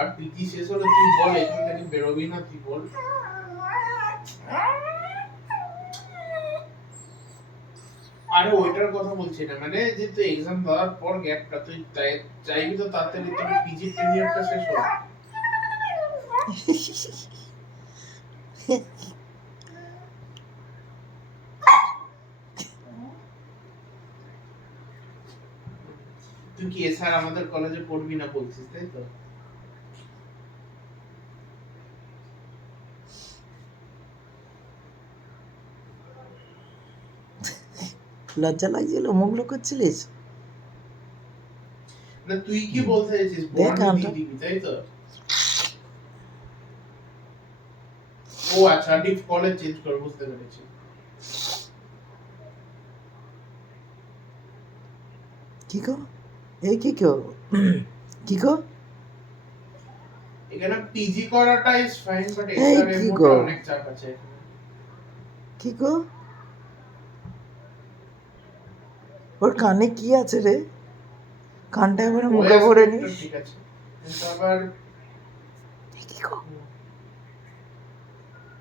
আর PT শেষ হলো, তুই বল এখান থেকে বেরোবি না, তুই বল। আরে ওইটার কথা বলছি না, মানে যে তুই এক্সাম দেওয়ার পর গ্যাপটা তুই চাইবি তো তাড়াতাড়ি তোর পিজি টেনিয়ারটা শেষ হোক। তুই কি এসআর আমাদের কলেজে পড়বি না বলছিস, তাই তো? লজ্জা লাগছিল, মুখ লুকোচ্ছিলিস? না তুই কি বলতে চাইছিস, দেখ বর্ণ আমটা। দিয়ে দিবি তাই তো? ও আচ্ছা, ঠিক কলেজ চেঞ্জ কর, বুঝতে পেরেছি। কি গো, এই কি গো, কি গো, এখানে পিজি করাটা ইজ ফাইন, বাট এই এসআর এর কি মধ্যে গো, অনেক চাপ আছে এখানে। কি গো, ওর কানে কি আছে রে? কানটা এবারে মুখে ভরে নিস। ঠিক আছে, কিন্তু আবার কি গো,